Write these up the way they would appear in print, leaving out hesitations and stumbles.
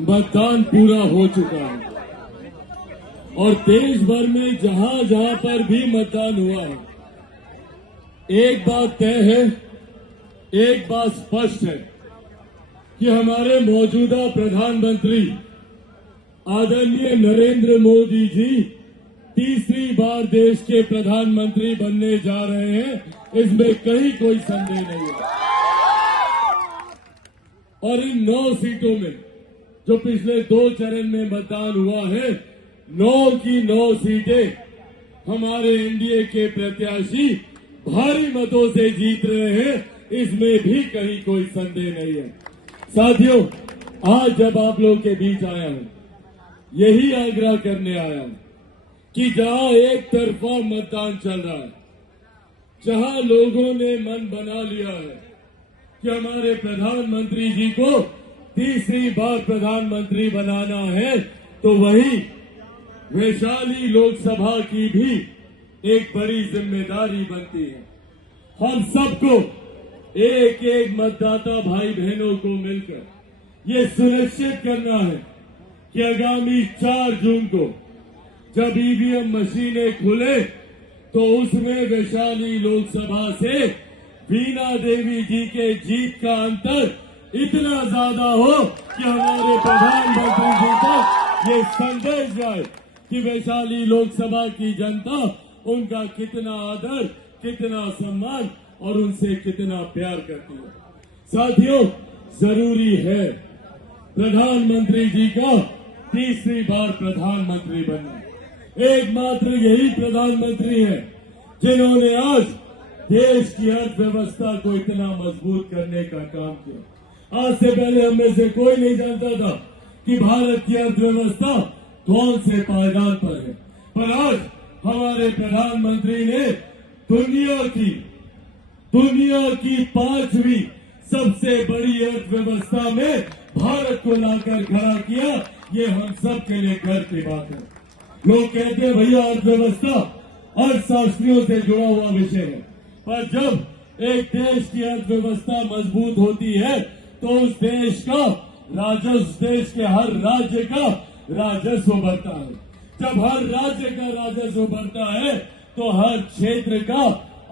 मतदान पूरा हो चुका है और देश भर में जहां जहां पर भी मतदान हुआ है, एक बात तय है, एक बात स्पष्ट है कि हमारे मौजूदा प्रधानमंत्री आदरणीय नरेंद्र मोदी जी तीसरी बार देश के प्रधानमंत्री बनने जा रहे हैं, इसमें कहीं कोई संदेह नहीं है। और इन 9 सीटों में जो पिछले 2 चरण में मतदान हुआ है, 9 की 9 सीटें हमारे एनडीए के प्रत्याशी भारी मतों से जीत रहे हैं, इसमें भी कहीं कोई संदेह नहीं है। साथियों, आज जब आप लोग के बीच आया हूं, यही आग्रह करने आया हूं कि जहां एक तरफा मतदान चल रहा है, जहां लोगों ने मन बना लिया है कि हमारे प्रधानमंत्री जी को तीसरी बार प्रधानमंत्री बनाना है, तो वही वैशाली लोकसभा की भी एक बड़ी जिम्मेदारी बनती है। हम सबको एक एक मतदाता भाई बहनों को मिलकर ये सुनिश्चित करना है कि आगामी 4 जून को जब ईवीएम मशीनें खुले तो उसमें वैशाली लोकसभा से वीणा देवी जी के जीत का अंतर इतना ज्यादा हो कि हमारे प्रधानमंत्री जी को ये संदेश जाए कि वैशाली लोकसभा की जनता उनका कितना आदर, कितना सम्मान और उनसे कितना प्यार करती है। साथियों, जरूरी है प्रधानमंत्री जी का तीसरी बार प्रधानमंत्री बनना। एकमात्र यही प्रधानमंत्री है जिन्होंने आज देश की अर्थव्यवस्था को इतना मजबूत करने का काम किया। आज से पहले हम में से कोई नहीं जानता था कि भारत की अर्थव्यवस्था कौन से पायदान पर है, पर आज हमारे प्रधानमंत्री ने दुनिया की 5वीं सबसे बड़ी अर्थव्यवस्था में भारत को लाकर खड़ा किया। ये हम सब के लिए गर्व की बात है। लोग कहते हैं भैया अर्थव्यवस्था अर्थशास्त्रियों से जुड़ा हुआ विषय है, पर जब एक देश की अर्थव्यवस्था मजबूत होती है तो उस देश का राजस्व, देश के हर राज्य का राजस्व बढ़ता है। जब हर राज्य का राजस्व बढ़ता है तो हर क्षेत्र का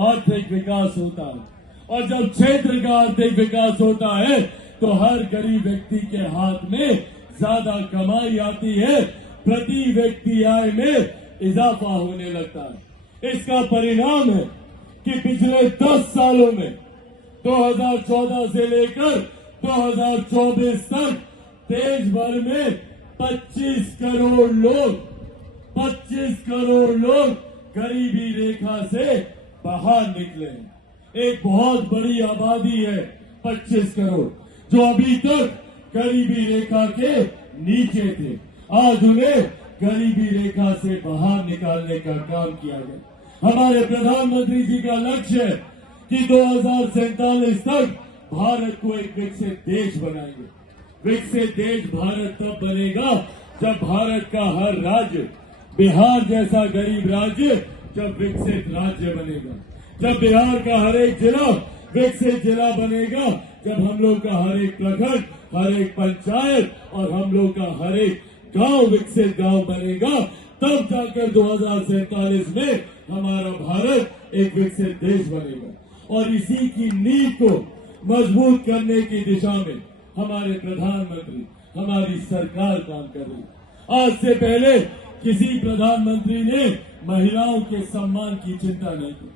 आर्थिक विकास होता है, और जब क्षेत्र का आर्थिक विकास होता है तो हर गरीब व्यक्ति के हाथ में ज्यादा कमाई आती है, प्रति व्यक्ति आय में इजाफा होने लगता है। इसका परिणाम है कि पिछले 10 सालों में 2014 से लेकर 2024 तक देश भर में 25 करोड़ लोग गरीबी रेखा से बाहर निकले। एक बहुत बड़ी आबादी है 25 करोड़, जो अभी तक गरीबी रेखा के नीचे थे। आज उन्हें गरीबी रेखा से बाहर निकालने का काम किया गया। हमारे प्रधानमंत्री जी का लक्ष्य है कि 2047 तक भारत को एक विकसित देश बनाएंगे। विकसित देश भारत तब बनेगा जब भारत का हर राज्य, बिहार जैसा गरीब राज्य जब विकसित राज्य बनेगा, जब बिहार का हर एक जिला विकसित जिला बनेगा, जब हम लोग का हर एक प्रखंड, हर एक पंचायत और हम लोग का हर एक गांव विकसित गांव बनेगा, तब जाकर 2047 में हमारा भारत एक विकसित देश बनेगा। और इसी की नींव को मजबूत करने की दिशा में हमारे प्रधानमंत्री, हमारी सरकार काम कर रही है। आज से पहले किसी प्रधानमंत्री ने महिलाओं के सम्मान की चिंता नहीं की।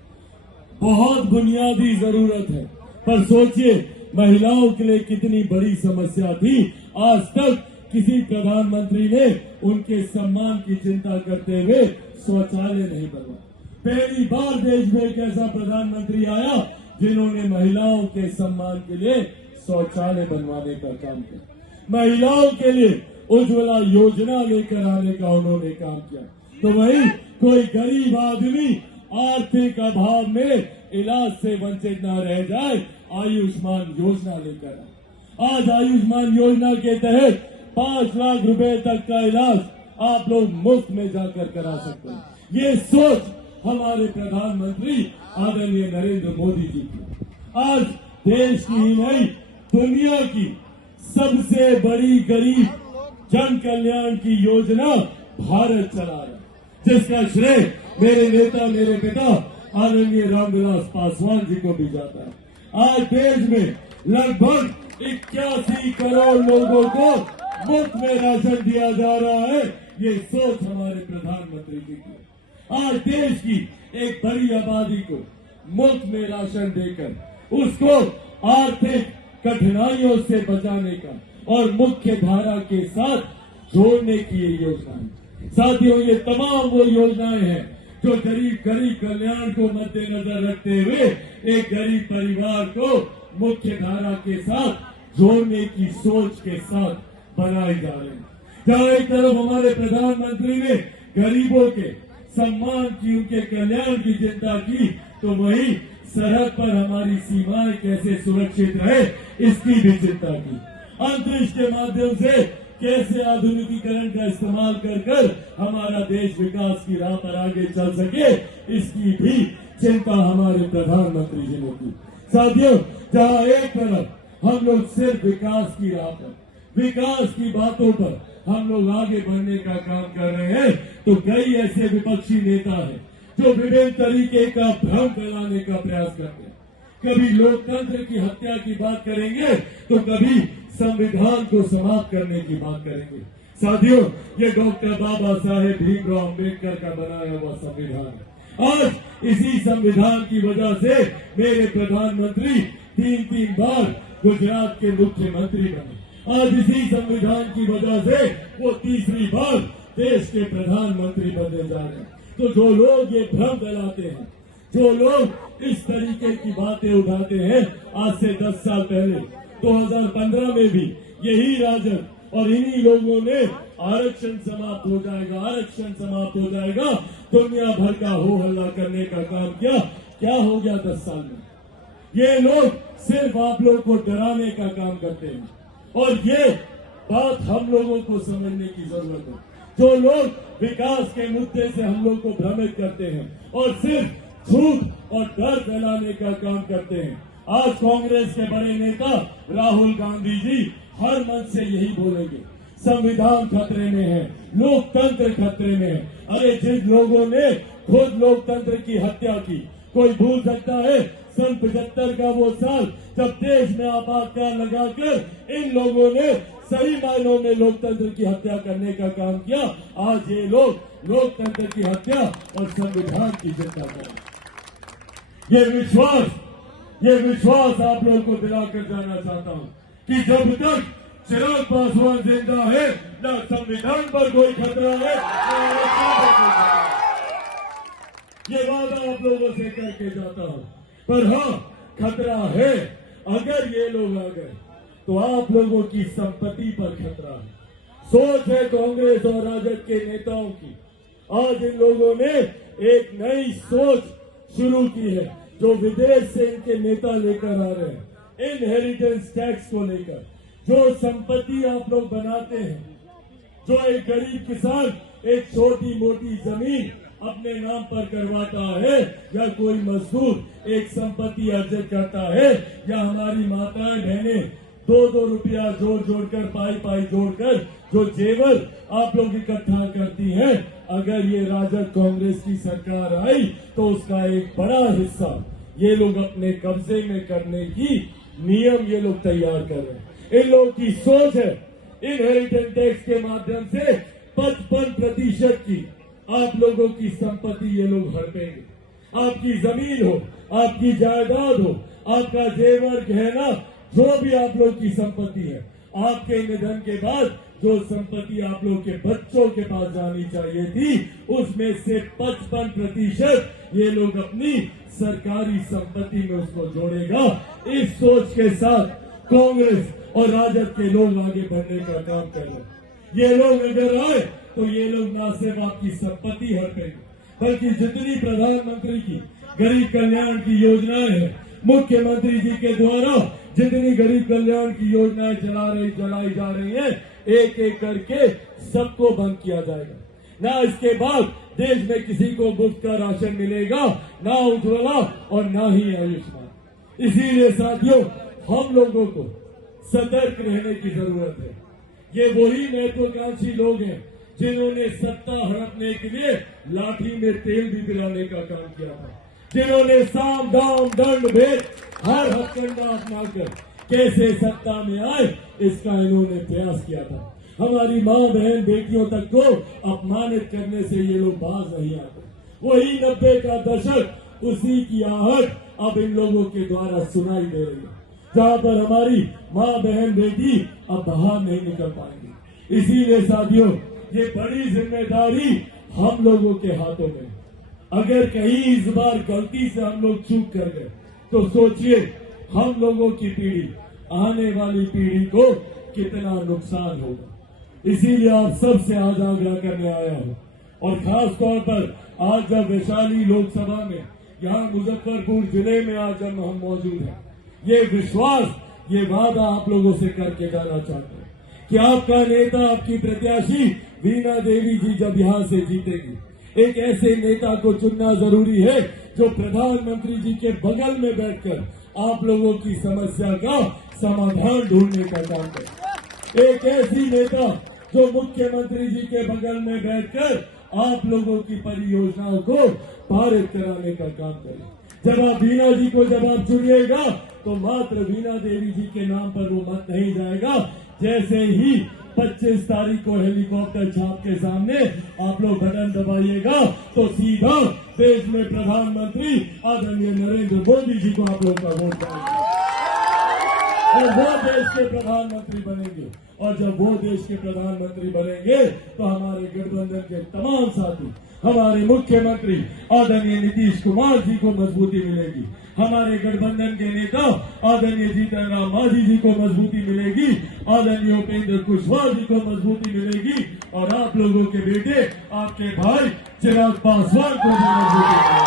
बहुत बुनियादी जरूरत है, पर सोचिए महिलाओं के लिए कितनी बड़ी समस्या थी। आज तक किसी प्रधानमंत्री ने उनके सम्मान की चिंता करते हुए शौचालय नहीं बनवाया। पहली बार देश में एक ऐसा प्रधानमंत्री आया जिन्होंने महिलाओं के सम्मान के लिए शौचालय बनवाने का काम किया। महिलाओं के लिए उज्ज्वला योजना लेकर आने का उन्होंने काम किया। तो वही कोई गरीब आदमी आर्थिक अभाव में इलाज से वंचित न रह जाए, आयुष्मान योजना लेकर आए। आज आयुष्मान योजना के तहत 5 लाख रुपए तक का इलाज आप लोग मुफ्त में जाकर करा सकते हैं। ये सोच हमारे प्रधानमंत्री आदरणीय नरेंद्र मोदी जी की। आज देश की ही नहीं, दुनिया की सबसे बड़ी गरीब जन कल्याण की योजना भारत चला रहा है, जिसका श्रेय मेरे नेता, मेरे पिता आदरणीय रामविलास पासवान जी को भी जाता है। आज देश में लगभग 81 करोड़ लोगों को मुफ्त में राशन दिया जा रहा है। ये सोच हमारे प्रधानमंत्री जी की। आज देश की एक बड़ी आबादी को मुफ्त में राशन देकर उसको आर्थिक कठिनाइयों से बचाने का और मुख्य धारा के साथ जोड़ने की ये योजना है। साथियों, ये तमाम वो योजनाएं हैं जो गरीब कल्याण को मद्देनजर रखते हुए एक गरीब परिवार को मुख्य धारा के साथ जोड़ने की सोच के साथ बनाई जा रही है। जहां एक तरफ हमारे प्रधानमंत्री ने गरीबों के सम्मान की, उनके कल्याण की चिंता की, तो वहीं सरहद पर हमारी सीमाएं कैसे सुरक्षित रहे इसकी भी चिंता की। अंतरिक्ष के माध्यम से कैसे आधुनिकीकरण का इस्तेमाल कर हमारा देश विकास की राह पर आगे चल सके, इसकी भी चिंता हमारे प्रधानमंत्री जी ने की। साथियों, जहां एक तरफ हम लोग सिर्फ विकास की राह पर, विकास की बातों पर हम लोग आगे बढ़ने का काम कर रहे हैं, तो कई ऐसे विपक्षी नेता हैं जो विभिन्न तरीके का भ्रम फैलाने का प्रयास करते हैं। कभी लोकतंत्र की हत्या की बात करेंगे तो कभी संविधान को समाप्त करने की बात करेंगे। साथियों, ये डॉक्टर बाबा साहेब भीमराव अम्बेडकर का बनाया हुआ संविधान है। आज इसी संविधान की वजह से मेरे प्रधानमंत्री 3 बार गुजरात के मुख्यमंत्री बने। आज इसी संविधान की वजह से वो 3री बार देश के प्रधानमंत्री बनने जा रहे हैं। तो जो लोग ये भ्रम फैलाते हैं, जो लोग इस तरीके की बातें उठाते हैं, आज से 10 साल पहले 2015 में भी यही राजद और इन्हीं लोगों ने आरक्षण समाप्त हो जाएगा, आरक्षण समाप्त हो जाएगा, दुनिया भर का हो हल्ला करने का काम किया। क्या हो गया 10 साल में? ये लोग सिर्फ आप लोगों को डराने का काम करते हैं और ये बात हम लोगों को समझने की जरूरत है। जो लोग विकास के मुद्दे से हम लोग को भ्रमित करते हैं और सिर्फ झूठ और डर फैलाने का काम करते हैं। आज कांग्रेस के बड़े नेता राहुल गांधी जी हर मंच से यही बोलेंगे, संविधान खतरे में है, लोकतंत्र खतरे में है। अरे जिन लोगों ने खुद लोकतंत्र की हत्या की, कोई भूल सकता है सन 75 का वो साल जब देश में आपातकाल लगाकर इन लोगों ने सही मायनों में लोकतंत्र की हत्या करने का काम किया। आज ये लोग लोकतंत्र की हत्या और संविधान की चिंता करें। ये विश्वास आप लोगों को दिलाकर जाना चाहता हूं कि जब तक चिराग पासवान जिंदा है, न संविधान पर कोई खतरा है, न आरक्षण पर कोई खतरा है। ये वादा आप लोगों से करके जाता हूं। पर हाँ, खतरा है, अगर ये लोग आ गए तो आप लोगों की संपत्ति पर खतरा है। सोच है कांग्रेस और राजद के नेताओं की। आज इन लोगों ने एक नई सोच शुरू की है जो विदेश से इनके नेता लेकर आ रहे हैं। इनहेरिटेंस टैक्स को लेकर जो संपत्ति आप लोग बनाते हैं, जो एक गरीब किसान एक छोटी मोटी जमीन अपने नाम पर करवाता है, या कोई मजदूर एक संपत्ति अर्जित करता है, या हमारी माताएं बहनें 2-2 रुपया जोड़कर पाई जोड़कर जो जेवर आप लोग इकट्ठा करती हैं, अगर ये राजद कांग्रेस की सरकार आई तो उसका एक बड़ा हिस्सा ये लोग अपने कब्जे में करने की नियम ये लोग तैयार कर रहे हैं। इन लोगों की सोच है इनहेरिटेंस टैक्स के माध्यम से 55% की आप लोगों की संपत्ति ये लोग हड़पेंगे। आपकी जमीन हो, आपकी जायदाद हो, आपका जेवर गहना, जो भी आप लोग की संपत्ति है, आपके निधन के बाद जो संपत्ति आप लोग के बच्चों के पास जानी चाहिए थी, उसमें से 55% ये लोग अपनी सरकारी संपत्ति में उसको जोड़ेगा। इस सोच के साथ कांग्रेस और राजद के लोग आगे बढ़ने का काम कर रहे हैं। ये लोग अगर आए तो ये लोग न सिर्फ आपकी संपत्ति हड़पेंगे, बल्कि जितनी प्रधानमंत्री की गरीब कल्याण की योजनाएं हैं, मुख्यमंत्री जी के द्वारा जितनी गरीब कल्याण की योजनाएं चलाई जा रही हैं, एक एक करके सबको बंद किया जाएगा। ना इसके बाद देश में किसी को मुफ्त का राशन मिलेगा, ना उज्ज्वला और ना ही आयुष्मान। इसीलिए साथियों, हम लोगों को सतर्क रहने की जरूरत है। ये वही महत्वाकांक्षी लोग हैं जिन्होंने सत्ता हड़पने के लिए लाठी में तेल भी पिलाने का काम किया था, जिन्होंने साम दाम दंड भेद हर हथकंडा अपनाकर कैसे सत्ता में आए इसका इन्होंने प्रयास किया था। हमारी माँ बहन बेटियों तक को अपमानित करने से ये लोग बाज नहीं आते। वही 90 का दशक, उसी की आहट अब इन लोगों के द्वारा सुनाई दे रही है, जहाँ पर हमारी माँ बहन बेटी अब बाहर नहीं निकल पाएंगी। इसीलिए साथियों, ये बड़ी जिम्मेदारी हम लोगों के हाथों में। अगर कहीं इस बार गलती से हम लोग चूक कर गए तो सोचिए हम लोगों की पीढ़ी, आने वाली पीढ़ी को कितना नुकसान होगा। इसीलिए आप सबसे आज आग्रह करने आया हूं, और खास तौर पर आज जब वैशाली लोकसभा में, यहाँ मुजफ्फरपुर जिले में आज जब हम मौजूद हैं, ये विश्वास, ये वादा आप लोगों से करके जाना चाहते हैं कि आपका नेता, आपकी प्रत्याशी वीणा देवी जी जब यहाँ से जीतेगी, एक ऐसे नेता को चुनना जरूरी है जो प्रधानमंत्री जी के बगल में बैठकर आप लोगों की समस्या का समाधान ढूंढने का काम करे। एक ऐसी नेता जो मुख्यमंत्री जी के बगल में बैठकर आप लोगों की परियोजनाओं को पारित कराने का काम करे। जब आप वीणा जी को जब आप चुनिएगा तो मात्र वीणा देवी जी के नाम पर वो मत नहीं जाएगा। जैसे ही 25 तारीख को हेलीकॉप्टर छाप के सामने आप लोग बटन दबाइएगा तो सीधा देश में प्रधानमंत्री आदरणीय नरेंद्र मोदी जी को आप लोग का वोट करेंगे और वो देश के प्रधानमंत्री बनेंगे। और जब वो देश के प्रधानमंत्री बनेंगे तो हमारे गठबंधन के तमाम साथी, हमारे मुख्यमंत्री आदरणीय नीतीश कुमार जी को मजबूती मिलेगी, हमारे गठबंधन के नेता आदरणीय जीतन राम मांझी जी को मजबूती मिलेगी, आदरणीय उपेंद्र कुशवाहा जी को मजबूती मिलेगी, और आप लोगों के बेटे, आपके भाई चिराग पासवान को भी मजबूती मिलेगी।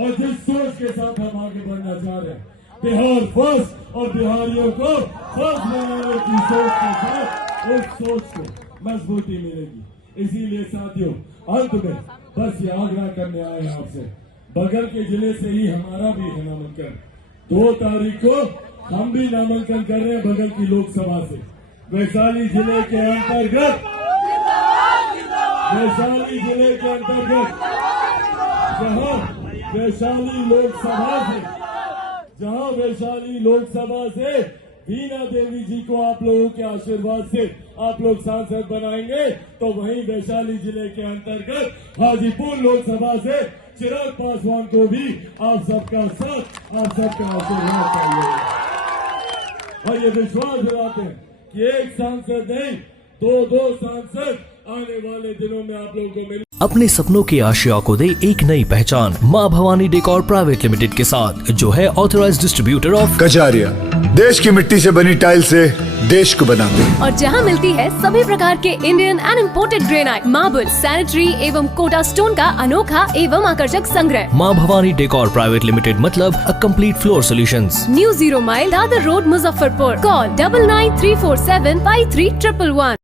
और जिस सोच के साथ हम आगे बढ़ना चाह रहे हैं, बिहार फर्स्ट और बिहारियों को फर्स्ट बनाने की सोच के साथ, उस सोच को मजबूती मिलेगी। इसीलिए साथियों, अंत में बस ये आग्रह करने आए हैं आपसे, बगल के जिले से ही हमारा भी है नामांकन। 2 तारीख को हम भी नामांकन कर रहे हैं बगल की लोकसभा से, वैशाली जिले के अंतर्गत, वैशाली जिले के अंतर्गत जहां वैशाली लोकसभा से वीणा देवी जी को आप लोगों के आशीर्वाद से आप लोग सांसद बनाएंगे, तो वहीं वैशाली जिले के अंतर्गत हाजीपुर लोकसभा से चिराग पासवान को भी आप सबका साथ, आप सबका आशीर्वाद चाहिए। और ये विश्वास दिलाते हैं कि एक सांसद नहीं, 2 सांसद आने वाले दिनों में आप लोगों को मिले। अपने सपनों की आशिया को दे एक नई पहचान माँ भवानी डेकोर प्राइवेट लिमिटेड के साथ, जो है ऑथराइज्ड डिस्ट्रीब्यूटर ऑफ कजारिया। देश की मिट्टी से बनी टाइल से देश को बनाते हैं, और जहां मिलती है सभी प्रकार के Indian and imported granite, marble, sanitary एवं कोटा स्टोन का अनोखा एवं आकर्षक संग्रह। माँ भवानी डेकोर प्राइवेट लिमिटेड मतलब a complete floor solutions. New 0 mile Dadar road, Muzaffarpur. Call 9934753111।